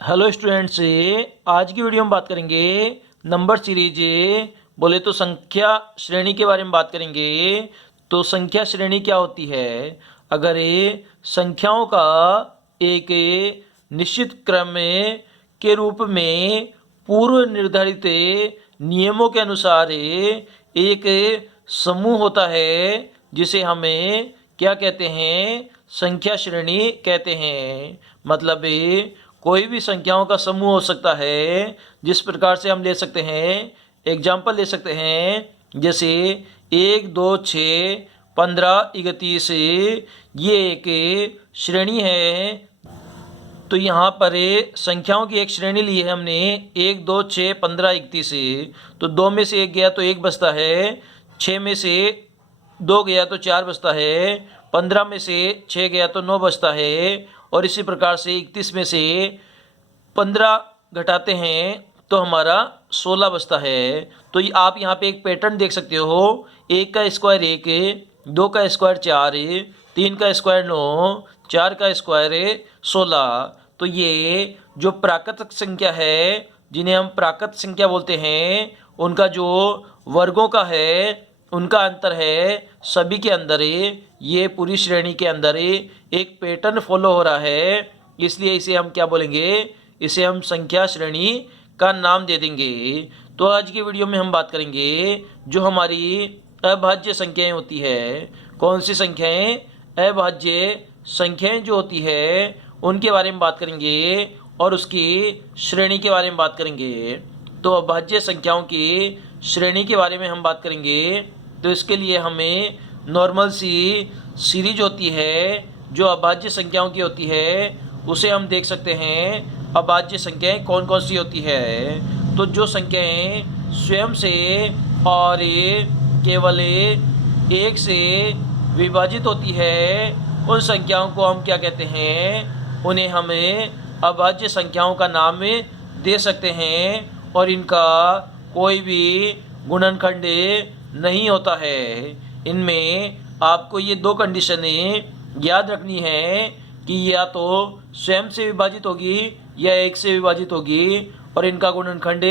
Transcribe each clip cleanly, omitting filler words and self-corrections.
Hello students, आज की video में बात करेंगे नंबर सीरीज। बोले तो संख्या श्रेणी के बारे में बात करेंगे। तो संख्या श्रेणी क्या होती है? अगर ये संख्याओं का एक निश्चित क्रम के रूप में पूर्व निर्धारित नियमों के अनुसार एक समूह होता है, जिसे हमें क्या कहते हैं? संख्या श्रेणी कहते हैं। मतलब कोई भी संख्याओं का समूह हो सकता है। जिस प्रकार से हम ले सकते हैं, एग्जाम्पल ले सकते हैं, जैसे 1, 2, 6, 15, 31, ये एक श्रेणी है। तो यहाँ पर संख्याओं की एक श्रेणी ली है हमने, 1, 2, 6, 15, 31। तो 2 में से 1 गया तो 1 बचता है, 6 में से 2 गया तो 4 बचता है, 15 में से 6 गया तो 9 बचता है, और इसी प्रकार से 31 में से 15 घटाते हैं तो हमारा 16 बचता है। तो आप यहाँ पे एक पैटर्न देख सकते हो। 1 का स्क्वायर 1, 2 का स्क्वायर 4, 3 का स्क्वायर 9, 4 का स्क्वायर 16। तो ये जो प्राकृतिक संख्या है, जिन्हें हम प्राकृत संख्या बोलते हैं, उनका जो वर्गों का है, उनका अंतर है सभी के अंदर। ये पूरी श्रेणी के अंदर एक पैटर्न फॉलो हो रहा है, इसलिए इसे हम क्या बोलेंगे? इसे हम संख्या श्रेणी का नाम दे देंगे। तो आज की वीडियो में हम बात करेंगे जो हमारी अभाज्य संख्याएं होती है। कौन सी संख्याएं? अभाज्य संख्याएं जो होती है, उनके बारे में बात करेंगे और उसकी श्रेणी के बारे में बात करेंगे। तो अभाज्य संख्याओं की श्रेणी के बारे में हम बात करेंगे। तो इसके लिए हमें नॉर्मल सी सीरीज होती है जो अभाज्य संख्याओं की होती है, उसे हम देख सकते हैं। अभाज्य संख्याएं कौन कौन सी होती है? तो जो संख्याएं स्वयं से और केवल 1 से विभाजित होती है, उन संख्याओं को हम क्या कहते हैं? उन्हें हमें अभाज्य संख्याओं का नाम दे सकते हैं, और इनका कोई भी गुणनखंड नहीं होता है। इनमें आपको ये 2 कंडीशनें याद रखनी है कि या तो स्वयं से विभाजित होगी या 1 से विभाजित होगी, और इनका गुणनखंड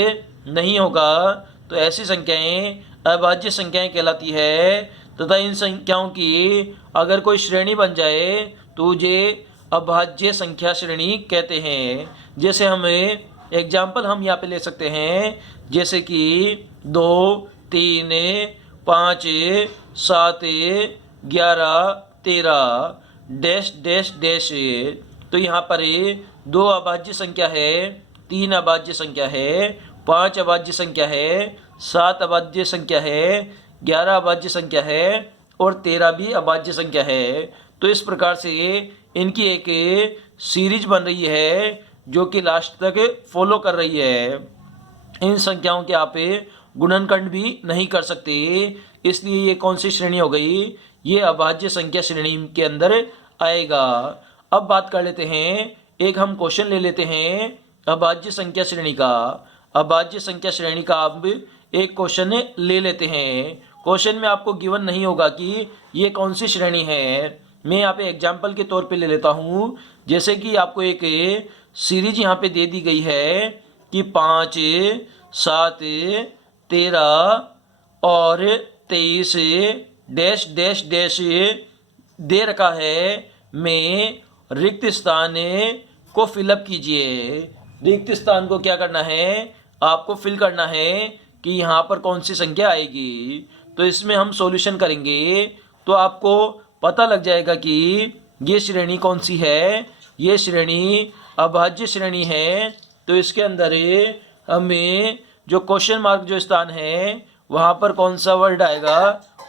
नहीं होगा। तो ऐसी संख्याएं अभाज्य संख्याएं कहलाती है। तथा इन संख्याओं की अगर कोई श्रेणी बन जाए तो ये अभाज्य संख्या श्रेणी कहते हैं। जैसे हमें एग्जाम्पल हम यहाँ पे ले सकते हैं, जैसे कि 2, 3, 5, 7, 11, 13 डैश डैश डैश। तो यहाँ पर 2 अभाज्य संख्या है, 3 अभाज्य संख्या है, 5 अभाज्य संख्या है, 7 अभाज्य संख्या है, 11 अभाज्य संख्या है, और 13 भी अभाज्य संख्या है। तो इस प्रकार से इनकी एक सीरीज बन रही है जो कि लास्ट तक फॉलो कर रही है। इन संख्याओं के आप गुणनखंड भी नहीं कर सकते, इसलिए ये कौन सी श्रेणी हो गई? ये अभाज्य संख्या श्रेणी के अंदर आएगा। अब बात कर लेते हैं, एक हम क्वेश्चन ले लेते हैं अभाज्य संख्या श्रेणी का। अभाज्य संख्या श्रेणी का अब एक क्वेश्चन ले लेते हैं। क्वेश्चन में आपको गिवन नहीं होगा कि ये कौन सी श्रेणी है। मैं यहाँ पे एग्जाम्पल के तौर पे ले लेता हूँ। जैसे कि आपको एक सीरीज यहाँ पे दे दी गई है कि 5, 7, 13 और 23 डैश डैश डैश दे रखा है। में रिक्त स्थान को फिलअप कीजिए। रिक्त स्थान को क्या करना है? आपको फिल करना है कि यहाँ पर कौन सी संख्या आएगी। तो इसमें हम सॉल्यूशन करेंगे तो आपको पता लग जाएगा कि ये श्रेणी कौन सी है। ये श्रेणी अभाज्य श्रेणी है। तो इसके अंदर हमें जो क्वेश्चन मार्क जो स्थान है, वहाँ पर कौन सा वर्ड आएगा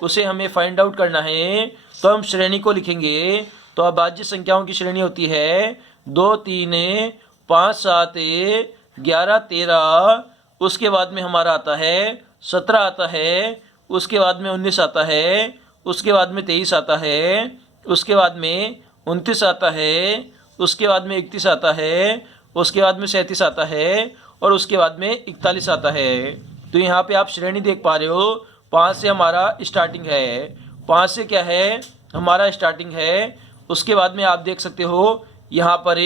उसे हमें फाइंड आउट करना है। तो हम श्रेणी को लिखेंगे। तो अभाज्य संख्याओं की श्रेणी होती है 2, 3, 5, 7, 11, 13। उसके बाद में हमारा आता है 17 आता है, उसके बाद में 19 आता है, उसके बाद में 23 आता है, उसके बाद में 29 आता है, उसके बाद में 31 आता है, उसके बाद में 37 आता है, और उसके बाद में 41 आता है। तो यहाँ पे आप श्रेणी देख पा रहे हो, 5 से हमारा स्टार्टिंग है। 5 से क्या है? हमारा स्टार्टिंग है। उसके बाद में आप देख सकते हो यहाँ पर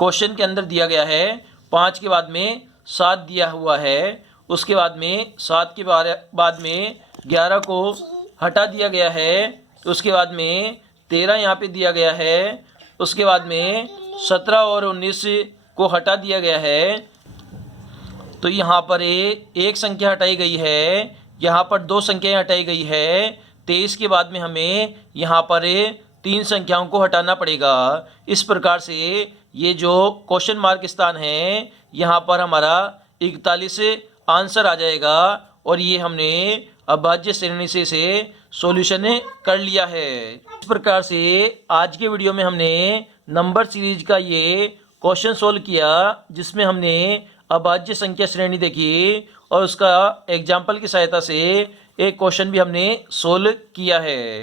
क्वेश्चन के अंदर दिया गया है 5 के बाद में 7 दिया हुआ है, उसके बाद में 7 के बाद में 11 को हटा दिया गया है, उसके बाद में 13 यहाँ पे दिया गया है, उसके बाद में 17 और 19 को हटा दिया गया है। तो यहाँ पर एक संख्या हटाई गई है, यहाँ पर 2 संख्याएं हटाई गई है। 23 के बाद में हमें यहाँ पर 3 संख्याओं को हटाना पड़ेगा। इस प्रकार से ये जो क्वेश्चन मार्क स्थान है यहाँ पर हमारा 41 आंसर आ जाएगा और ये हमने अभाज्य श्रेणी से सॉल्यूशन कर लिया है। इस प्रकार से आज के वीडियो में हमने नंबर सीरीज का ये क्वेश्चन सोल्व किया, जिसमें हमने अभाज्य संख्या श्रेणी देखी और उसका एग्जाम्पल की सहायता से एक क्वेश्चन भी हमने सोल्व किया है।